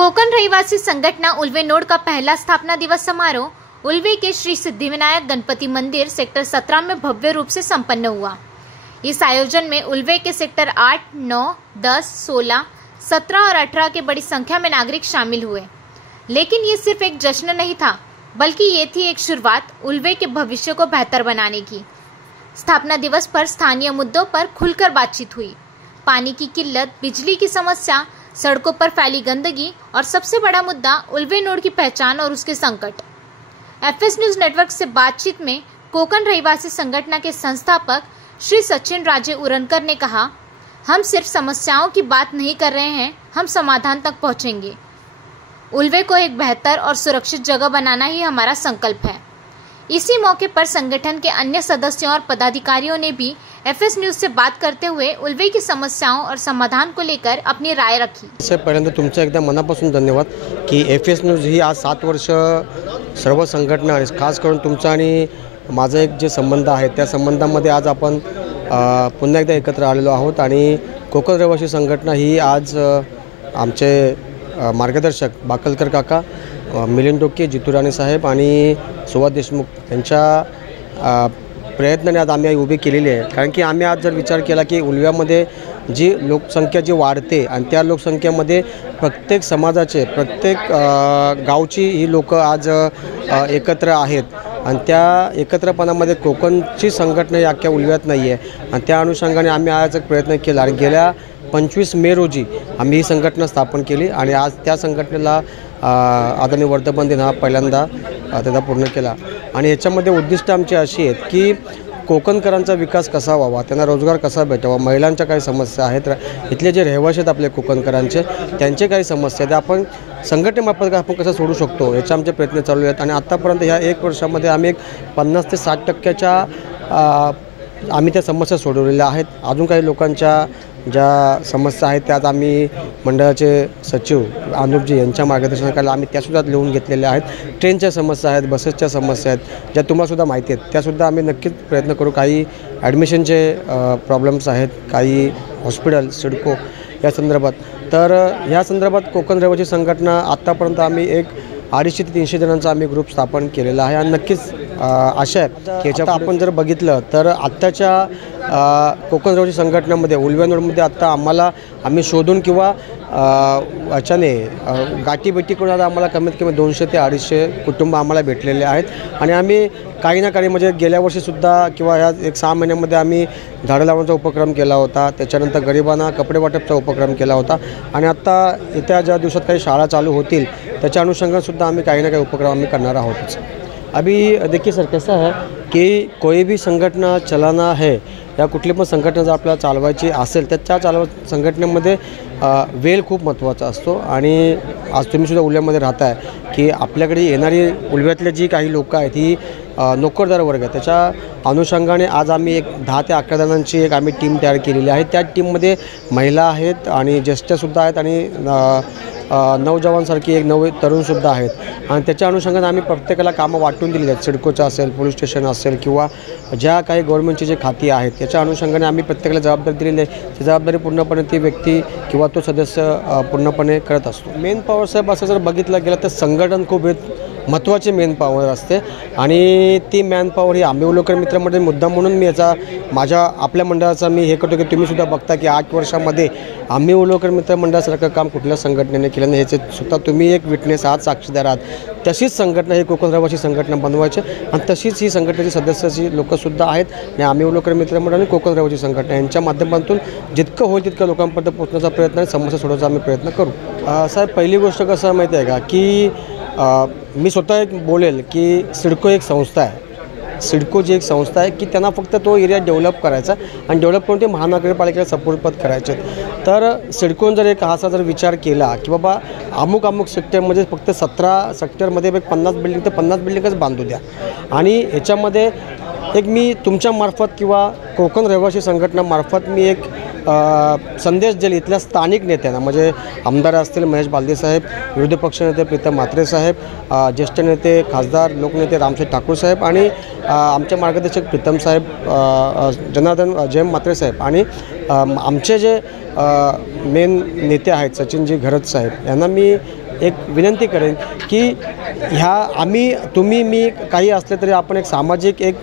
कोकण रहिवासी संगठना उल्वे नोड का पहला स्थापना दिवस समारोह उल्वे के श्री सिद्धिविनायक गणपति मंदिर सेक्टर 17 में भव्य रूप से संपन्न हुआ। इस आयोजन में उल्वे के सेक्टर 8, 9, 10, 16, 17 और 18 के बड़ी संख्या में नागरिक शामिल हुए। लेकिन ये सिर्फ एक जश्न नहीं था, बल्कि ये थी एक शुरुआत उल्वे के भविष्य को बेहतर बनाने की। स्थापना दिवस पर स्थानीय मुद्दों पर खुलकर बातचीत हुई। पानी की किल्लत, बिजली की समस्या, सड़कों पर फैली गंदगी और सबसे बड़ा मुद्दा उल्वे नोड की पहचान और उसके संकट। एफएस न्यूज नेटवर्क से बातचीत में कोकण रहिवासी संगठना के संस्थापक श्री सचिन राजे उरनकर ने कहा, हम सिर्फ समस्याओं की बात नहीं कर रहे हैं, हम समाधान तक पहुंचेंगे। उल्वे को एक बेहतर और सुरक्षित जगह बनाना ही हमारा संकल्प है। इसी मौके पर संगठन के अन्य सदस्यों और पदाधिकारियों ने भी एफएस न्यूज से बात करते हुए उल्वे की समस्याओं और समाधान को लेकर अपनी राय रखी। इससे पहिल्यांदा तुमचं एकदम मनापासून धन्यवाद की एफएस न्यूज ही आज 7 वर्ष सर्व संघटना आणि खास करून तुमचा आणि माझा एक जे संबंध आहे त्या संबंधामध्ये आज आपण पुन्हा एकदा एकत्र आलेलो आहोत आणि कोकण रहिवासी संघटना ही आज आमचे मार्गदर्शक बाकलकर काका, मिलिंद टोके, जितू राणे साहेब आणि सुभाष देशमुख यांच्या प्रयत्नाने आज आम्ही उभी केलेली आहे। कारण की आम्ही आज जर विचार केला की उल्व्यामध्ये जी लोकसंख्या जी वाढते आणि त्या लोकसंख्येमध्ये प्रत्येक समाजाचे, प्रत्येक गावची ही लोक आज एकत्र आहेत आणि त्या एकत्रपणामध्ये कोकणची संघटना ही अख्ख्या उल्व्यात नाही आहे आणि त्या अनुषंगाने आम्ही आज एक प्रयत्न केला आणि गेल्या 25 मे रोजी आम्ही ही संघटना स्थापन केली आणि आज त्या संघटनेला आदरणीय वर्धापन दिन हा पहिल्यांदा त्याचा पूर्ण केला आणि याच्यामध्ये उद्दिष्ट आमची अशी आहेत की कोकणकरांचा विकास कसा व्हावा, त्यांना रोजगार कसा भेटावा, महिलांच्या काही समस्या आहेत, इथले जे रहिवासी आहेत आपले कोकणकरांचे त्यांचे काही समस्या आहेत, आपण संघटनेमार्फत आपण कसं सोडू शकतो याचे आमचे प्रयत्न चालू आहेत आणि आत्तापर्यंत ह्या 1 वर्षामध्ये आम्ही एक 50 ते 60% आम्ही त्या समस्या सोडवलेल्या आहेत। अजून काही लोकांच्या ज्या समस्या आहेत त्यात आम्ही मंडळाचे सचिव अनुपजी यांच्या मार्गदर्शनाखाली आम्ही त्यासुद्धा लिहून घेतलेल्या आहेत। ट्रेनच्या समस्या आहेत, बसेसच्या समस्या आहेत, ज्या तुम्हालासुद्धा माहिती आहेत त्यासुद्धा आम्ही नक्कीच प्रयत्न करू। काही ॲडमिशनचे प्रॉब्लेम्स आहेत, काही हॉस्पिटल, सिडको या संदर्भात। तर ह्या संदर्भात कोकण रहिवासी संघटना आत्तापर्यंत आम्ही एक 250 ते 300 जणांचा आम्ही ग्रुप स्थापन केलेला आहे आणि नक्कीच आशा आहे की याच्यात आपण जर बघितलं तर आत्ताच्या कोकण रहिवासी संघटनेमध्ये उल्वे नोडमध्ये आत्ता आम्ही शोधून किंवा याच्याने गाठीभेटी करून आता आम्हाला कमीत कमी 200 ते 250 कुटुंब आम्हाला भेटलेले आहेत आणि आम्ही काही ना काही म्हणजे गेल्या वर्षीसुद्धा किंवा ह्या 1-6 महिन्यामध्ये आम्ही झाडं लावण्याचा उपक्रम केला होता, त्याच्यानंतर गरिबांना कपडे वाटपचा उपक्रम केला होता आणि आत्ता येत्या ज्या दिवसात काही शाळा चालू होतील त्याच्या अनुषंगानेसुद्धा आम्ही काही ना काही उपक्रम आम्ही करणार आहोतच। अभी देखिए सर, कैसा है कि कोई भी संघटना चलाना है या कुठली पण संघटना जर आपल्याला चालवायची असेल तर त्या संघटनेमध्ये वेळ खूप महत्त्वाचा असतो आणि आज तुम्हीसुद्धा उल्व्यामध्ये राहताय की आपल्याकडे येणारी उल्व्यातले जी काही लोक आहेत ही नोकरदार वर्ग आहे, त्याच्या अनुषंगाने आज आम्ही एक 10 ते 11 जणांची एक आम्ही टीम तयार केलेली आहे। त्या टीममध्ये महिला आहेत आणि ज्येष्ठसुद्धा आहेत आणि नौजवानसारखी एक तरुणसुद्धा आहेत आणि त्याच्या अनुषंगाने आम्ही प्रत्येकाला कामं वाटून दिलेली आहेत। सिडकोचं असेल, पोलीस स्टेशन असेल किंवा ज्या काही गव्हर्नमेंटची जे खाती आहेत त्याच्या अनुषंगाने आम्ही प्रत्येकाला जबाबदारी दिलेली आहे। ती जबाबदारी पूर्णपणे ती व्यक्ती किंवा तो सदस्य पूर्णपणे करत असतो। मेन पॉवर साहेब असं जर बघितलं गेलं तर संघटन खूप महत्त्वाची मेन पॉवर असते आणि ती मॅन पॉवर ही आम्ही उल्वेकर मित्रमंडळ मुद्दा म्हणून मी आपल्या मंडळाचा मी हे करतो की तुम्हीसुद्धा बघता की 8 वर्षामध्ये आम्ही उल्वेकर मित्रमंडळासारखं काम कुठल्या संघटनेने केलं नाही, ह्याचे सुद्धा तुम्ही एक विटनेस आहात, साक्षीदार आहात। तशीच संघटना ही कोकण रहिवासी संघटना बनवायची आणि तशीच ही संघटनेची सदस्याची लोकंसुद्धा आहेत आणि आम्ही उल्वेकर मित्रमंडळ आणि कोकण रहिवासी संघटना यांच्या माध्यमातून जितकं होईल तितकं लोकांपर्यंत पोहोचण्याचा प्रयत्न आणि समस्या सोडवण्याचा आम्ही प्रयत्न करू। साहेब, पहिली गोष्ट कसं माहिती आहे का की मी स्वतः एक बोलेल की सिडको एक संस्था आहे। सिडको जी एक संस्था आहे की त्यांना फक्त तो एरिया डेव्हलप करायचा आणि डेव्हलप करून ते महानगरपालिकेला सपोर्टपद करायचे। तर सिडकोन जर एक असा जर विचार केला की बाबा अमुक सेक्टरमध्ये फक्त 17 सेक्टरमध्ये 50 बिल्डिंग तर 50 बिल्डिंगच बांधू द्या आणि याच्यामध्ये एक मी तुमच्यामार्फत किंवा कोकण रहिवासी संघटनामार्फत मी एक संदेश दिले इथल्या स्थानिक नेत्यांना, म्हणजे आमदार असतील महेश बालदे साहेब, विरोधी पक्षनेते प्रीतम म्हात्रे साहेब, ज्येष्ठ नेते खासदार लोकनेते रामशेठ ठाकूर साहेब आणि आमचे मार्गदर्शक प्रीतम साहेब, जनार्दन जयम म्हात्रे साहेब आणि आमचे जे मेन नेते आहेत सचिनजी घरत साहेब यांना मी एक विनंती करेन की आम्ही तुम्ही मी काही असले तरी आपण एक सामाजिक एक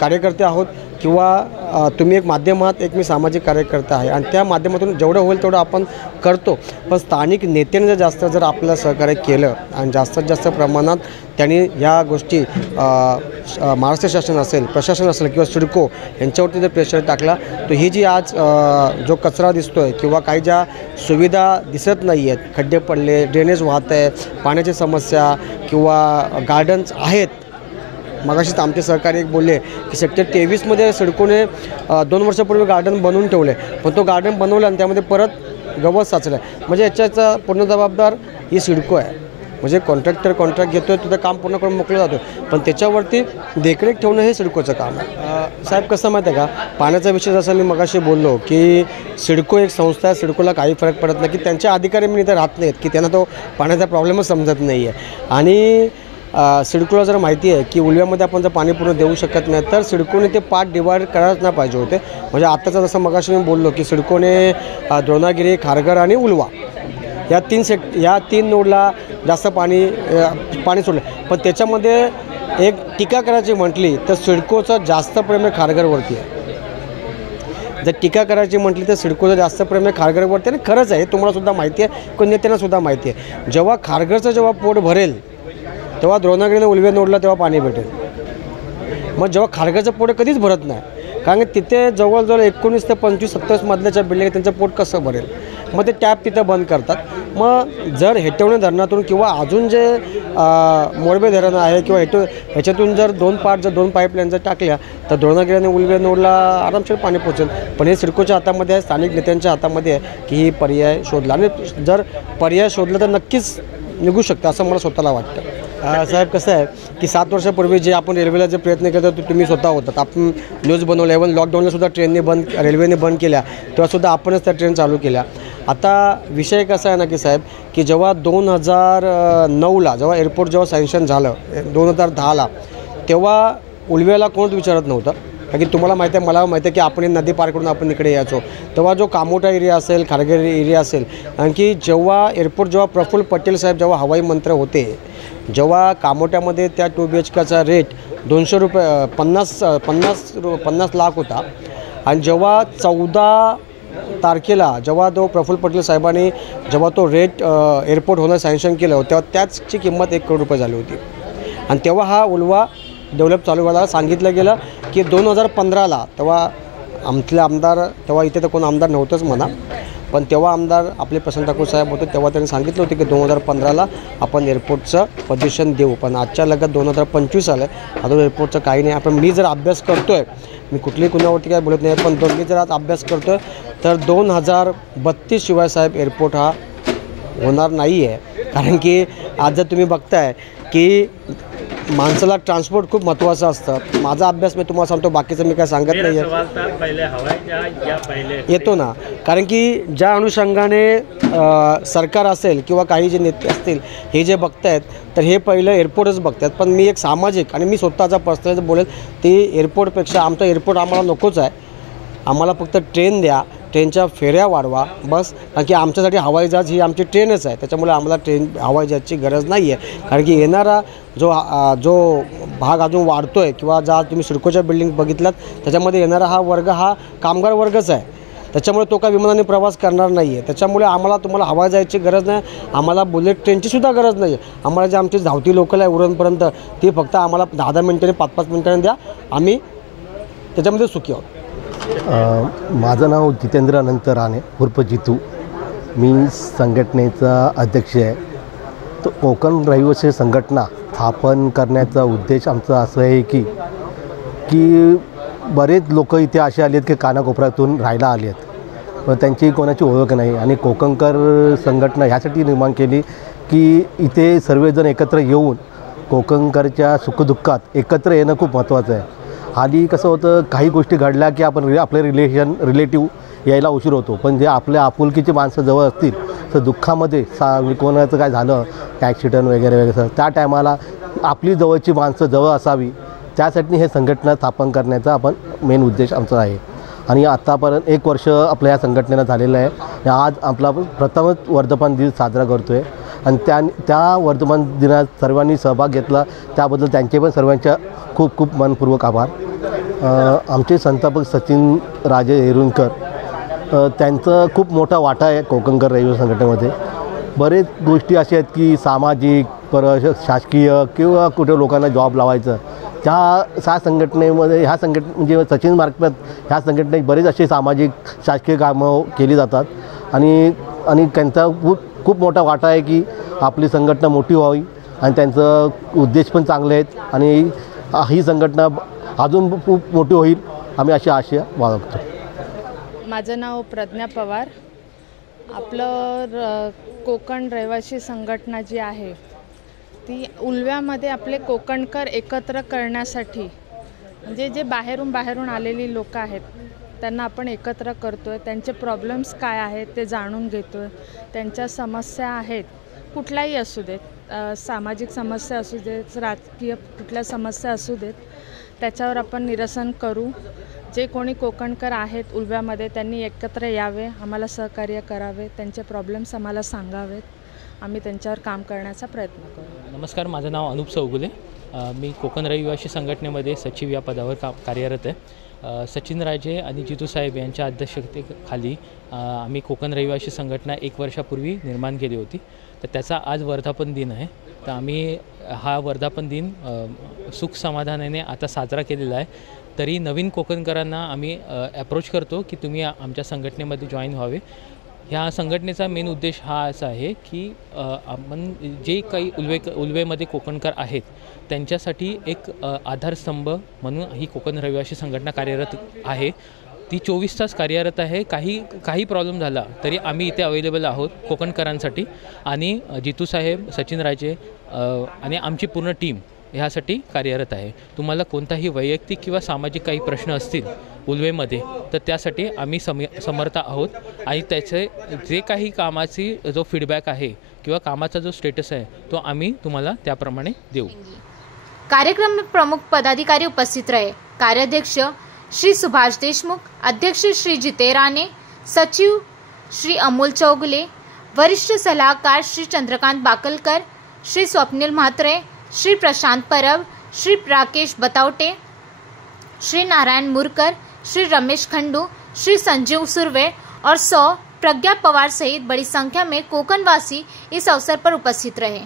कार्यकर्ते आहोत किंवा तुम्ही एक माध्यमात एक मी सामाजिक कार्यकर्ता आहे आणि त्या माध्यमातून जेवढं होईल तेवढं आपण करतो. पण स्थानिक नेत्यांनी जर आपलं सहकार्य केलं आणि जास्तीत जास्त प्रमाणात त्यांनी ह्या गोष्टी महाराष्ट्र शासन असेल, प्रशासन असेल किंवा सिडको यांच्यावरती जर प्रेशर टाकला तर ही जी आज जो कचरा दिसतो आहे किंवा काही ज्या सुविधा दिसत नाही आहेत, खड्डे पडले, ड्रेनेज वाहत आहे, पाण्याची समस्या किंवा गार्डन्स आहेत. मगाशीच आमचे सहकारी एक बोलले की सेक्टर 23मध्ये सिडकोने 2 वर्षापूर्वी गार्डन बनवून ठेवले, पण तो गार्डन बनवला आणि त्यामध्ये परत गवत साचलं आहे. म्हणजे याच्याचा पूर्ण जबाबदार ही सिडको आहे. म्हणजे कॉन्ट्रॅक्ट घेतो आहे, तुझं काम पूर्ण करून मोकळं जातो, पण त्याच्यावरती देखरेख ठेवणं हे सिडकोचं काम आहे. साहेब कसं माहीत आहे का, पाण्याचा विषय जसं मी मगाशी बोललो की सिडको एक संस्था आहे, सिडकोला काही फरक पडत नाही की त्यांचे अधिकारी मी इथे राहत नाहीत की त्यांना तो पाण्याचा प्रॉब्लेमच समजत नाही आहे. आणि सिडकोला जर माहिती आहे की उल्व्यामध्ये आपण जर पाणी पूर्ण देऊ शकत नाही तर सिडकोने ते पार्ट डिवाइड करायलाच नाही पाहिजे होते. म्हणजे आत्ताचं जसं मगाशी मी बोललो की सिडकोने द्रोणागिरी, खारघर आणि उल्वा या तीन नोडला जास्त पाणी सोडलं. पण त्याच्यामध्ये एक टीका करायची म्हटली तर सिडकोचं जास्त प्रेम आहे खारघरवरती आहे. जर टीका करायची म्हटली तर सिडकोचं जास्त प्रेम आहे खारघरवरती आणि खरंच आहे, तुम्हाला सुद्धा माहिती आहे, कोण नेत्यांनासुद्धा माहिती आहे. जेव्हा पोट भरेल तेव्हा द्रोणागिरीने उल्वे नोडला तेव्हा पाणी भेटेल. मग जेव्हा खारघरचं पोट कधीच भरत नाही, कारण तिथे जवळजवळ 19 ते 25-27 मधल्याच्या बिल्डिंग त्यांचं पोट कसं भरेल. मग ते टॅप तिथं बंद करतात. मग जर हेटवणे धरणातून किंवा अजून जे मोरबे धरण आहे किंवा ह्याच्यातून जर 2 पाईपलाईन जर टाकल्या तर द्रोणागिरी आणि उल्वे नोडला आरामशीर पाणी पोचेल. पण हे सिडकोच्या हातामध्ये आहे, स्थानिक नेत्यांच्या हातामध्ये आहे की ही पर्याय शोधला आणि जर पर्याय शोधला तर नक्कीच निघू शकतं असं मला स्वतःला वाटतं. साहेब कसं आहे की 7 वर्षापूर्वी जे आपण रेल्वेला जे प्रयत्न केला तो तुम्ही स्वतः होतात. आपण न्यूज बनवल्या, इव्हन लॉकडाऊनलासुद्धा रेल्वेने बंद केल्या तेव्हासुद्धा आपणच त्या ट्रेन चालू केल्या. आता विषय कसा आहे ना की साहेब की जेव्हा 2009ला जेव्हा एअरपोर्ट सँक्शन झालं 2010ला तेव्हा उल्व्याला कोणच विचारत नव्हतं. कारण की तुम्हाला माहिती आहे, मला माहिती आहे की आपण नदी पार करून आपण इकडे यायचो. तेव्हा जो कामोठा एरिया असेल, खारघर एरिया असेल, आणखी जेव्हा प्रफुल्ल पटेल साहेब जेव्हा हवाई मंत्री होते, जेव्हा कामोठ्यामध्ये त्या 2 BHKचा रेट 200 रुपये 50 लाख होता आणि जेव्हा 14 तारखेला जेव्हा तो प्रफुल्ल पटेल साहेबांनी जेव्हा तो रेट एअरपोर्ट होणं सँक्शन केलं तेव्हा त्याची किंमत 1 करोड रुपये झाली होती. आणि तेव्हा हा उल्वा डेव्हलप चालू व्हायला सांगितलं गेलं की 2015ला तेव्हा आमचे आमदार, तेव्हा इथे तर कोण आमदार नव्हतंच म्हणा, पण तेव्हा आमदार आपले प्रशांत ठाकूर साहेब होते, तेव्हा त्यांनी सांगितलं होतं की 2015ला आपण एअरपोर्टचं पोझिशन देऊ. पण आजच्या लगत 2025 आलं आहे, अजून एअरपोर्टचं काही नाही. मी जर अभ्यास करतो आहे, मी कुठल्याही कुणावरती काय बोलत नाही, पण मी जर आज अभ्यास करतो आहे तर 2032 शिवाय साहेब एअरपोर्ट हा होणार नाही आहे. कारण की आज जर तुम्ही बघताय की माणसाला ट्रान्सपोर्ट खूप महत्त्वाचं असतं. माझा अभ्यास मी तुम्हाला सांगतो, बाकीचं मी काय सांगत नाही येतो ना. कारण की ज्या अनुषंगाने सरकार असेल किंवा काही जे नेते असतील हे जे बघतायत तर हे पहिलं एअरपोर्टच बघतात. पण मी एक सामाजिक आणि मी स्वतःचा पर्सनल बोलेल ते एअरपोर्टपेक्षा आमचं एअरपोर्ट आम्हाला नकोच आहे. आम्हाला फक्त ट्रेन द्या, ट्रेनच्या फेऱ्या वाढवा बस. कारण की आमच्यासाठी हवाई जहाज ही आमची ट्रेनच आहे, त्याच्यामुळे आम्हाला हवाई जहाजची गरज नाही आहे. कारण की येणारा जो भाग अजून वाढतो आहे किंवा ज्या तुम्ही सिडकोच्या बिल्डिंग बघितल्यात त्याच्यामध्ये येणारा हा वर्ग हा कामगार वर्गच आहे. त्याच्यामुळे तो काय विमानाने प्रवास करणार नाही आहे. त्याच्यामुळे तुम्हाला हवाई जहाजची गरज नाही, आम्हाला बुलेट ट्रेनचीसुद्धा गरज नाही आहे. आम्हाला जे आमची धावती लोकल आहे उरणपर्यंत ती फक्त आम्हाला 10-10 मिनिटांनी 5-5 मिनिटांनी द्या, आम्ही त्याच्यामध्ये सुखी आहोत. माझं नाव जितेंद्र अनंत राणे उर्फ जितू. मी संघटनेचा अध्यक्ष आहे. तो कोकण रहिवासी संघटना स्थापन करण्याचा उद्देश आमचा असं आहे की बरेच लोक इथे असे आले आहेत की कानाकोपऱ्यातून राहायला आले आहेत, पण त्यांची कोणाची ओळख नाही. आणि कोकणकर संघटना ह्यासाठी निर्माण केली की इथे सर्वजण एकत्र येऊन कोकणकरच्या सुखदुःखात एकत्र येणं खूप महत्त्वाचं आहे. आधी कसं होतं, काही गोष्टी घडल्या की आपण आपले रिलेटिव्ह यायला उशीर होतो, पण जे आपल्या आपुलकीची माणसं जवळ असतील तर दुःखामध्ये कोणाचं काय झालं ॲक्सिडेंट वगैरे त्या टायमाला आपली जवळची माणसं जवळ असावी, त्यासाठी हे संघटना स्थापन करण्याचा आपण मेन उद्देश आमचा आहे. आणि आत्तापर्यंत 1 वर्ष आपल्या या संघटनेनं झालेलं आहे. आज आपला प्रथमच वर्धापन दिन साजरा करतो आहे. आणि त्या वर्धमान दिनात सर्वांनी सहभाग घेतला त्याबद्दल त्यांचे पण सर्वांच्या खूप खूप मनपूर्वक आभार. आमचे संस्थापक सचिन राजे हेरुणकर त्यांचं खूप मोठा वाटा आहे कोकणकर रहिवासी संघटनेमध्ये. बरेच गोष्टी अशा आहेत की सामाजिक शासकीय किंवा कुठे लोकांना जॉब लावायचं ह्या संघटनेमध्ये म्हणजे सचिन मार्फत ह्या संघटनेत बरेच असे सामाजिक शासकीय कामं केली जातात आणि त्यांचा खूप मोठा वाटा आहे की आपली संघटना मोठी व्हावी आणि त्यांचं उद्देश पण चांगले आहेत आणि ही संघटना अजून खूप मोठी होईल आम्ही अशी आशा बाळगतो. माझं नाव प्रज्ञा पवार. आपलं कोकण रहिवासी संघटना जी आहे ती उल्व्यामध्ये आपले कोकणकर एकत्र करण्यासाठी म्हणजे जे बाहेरून आलेली लोक आहेत त्यांना आपण एकत्र करतो आहे. त्यांचे प्रॉब्लेम्स काय आहेत ते जाणून घेतो आहे. त्यांच्या समस्या आहेत कुठल्याही असू देत, सामाजिक समस्या असू देत, राजकीय कुठल्या समस्या असू देत, त्याच्यावर आपण निरसन करू. जे कोणी कोकणकर आहेत उल्व्यामध्ये त्यांनी एकत्र यावे, आम्हाला सहकार्य करावे, त्यांचे प्रॉब्लेम्स आम्हाला सांगावेत. आम्ही त्यांच्यावर काम करण्याचा प्रयत्न करू. नमस्कार, माझं नाव अनुप चौगुले. मी कोकण रहिवासी संघटनेमध्ये सचिव या पदावर कार्यरत आहे. सचिन राजे आणि जितू साहेब यांच्या अध्यक्षतेखाली आम्ही कोकण रहिवासी संघटना 1 वर्षापूर्वी निर्माण केली होती. तर त्याचा आज वर्धापन दिन आहे. तर आम्ही हा वर्धापन दिन सुख समाधानाने आता साजरा केलेला आहे. तरी नवीन कोकणकरांना आम्ही अप्रोच करतो की तुम्ही आमच्या संघटनेमध्ये जॉईन व्हावे. ह्या संघटनेचा मेन उद्देश हा असा आहे की आपण जे काही उल्वेमध्ये कोकणकर आहेत त्यांच्यासाठी एक आधारस्तंभ म्हणून ही कोकण रहिवासी संघटना कार्यरत आहे. ती 24 तास कार्यरत आहे. काही प्रॉब्लेम झाला तरी आम्ही इथे अवेलेबल आहोत कोकणकरांसाठी. आणि जितू साहेब, सचिन राजे आणि आमची पूर्ण टीम ह्यासाठी कार्यरत आहे. तुम्हाला कोणताही वैयक्तिक किंवा सामाजिक काही प्रश्न असतील उल्वेमध्ये तर त्यासाठी आम्ही समर्थ आहोत. आणि त्याचे जे काही कामाची जो फीडबॅक आहे किंवा कामाचा जो स्टेटस आहे तो आम्ही तुम्हाला त्याप्रमाणे देऊ. कार्यक्रम में प्रमुख पदाधिकारी उपस्थित रहे. कार्याध्यक्ष श्री सुभाष देशमुख, अध्यक्ष श्री जिते राणे, सचिव श्री अमोल चौगुले, वरिष्ठ सलाहकार श्री चंद्रकांत बाकलकर, श्री स्वप्निल म्हात्रे, श्री प्रशांत परब, श्री राकेश बतावटे, श्री नारायण मुरकर, श्री रमेश खंडू, श्री संजीव सुरवे और प्रज्ञा पवार सहित बड़ी संख्या में कोकणवासी इस अवसर पर उपस्थित रहे.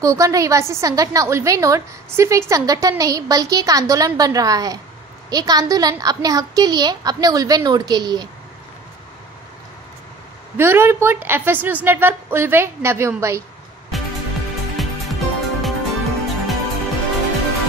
कोकण रहिवासी संगठन उल्वे नोड सिर्फ एक संगठन नहीं बल्कि एक आंदोलन बन रहा है. एक आंदोलन अपने हक के लिए, अपने उल्वे नोड के लिए. Bureau report, FS news network, Ulwe, Navi Mumbai.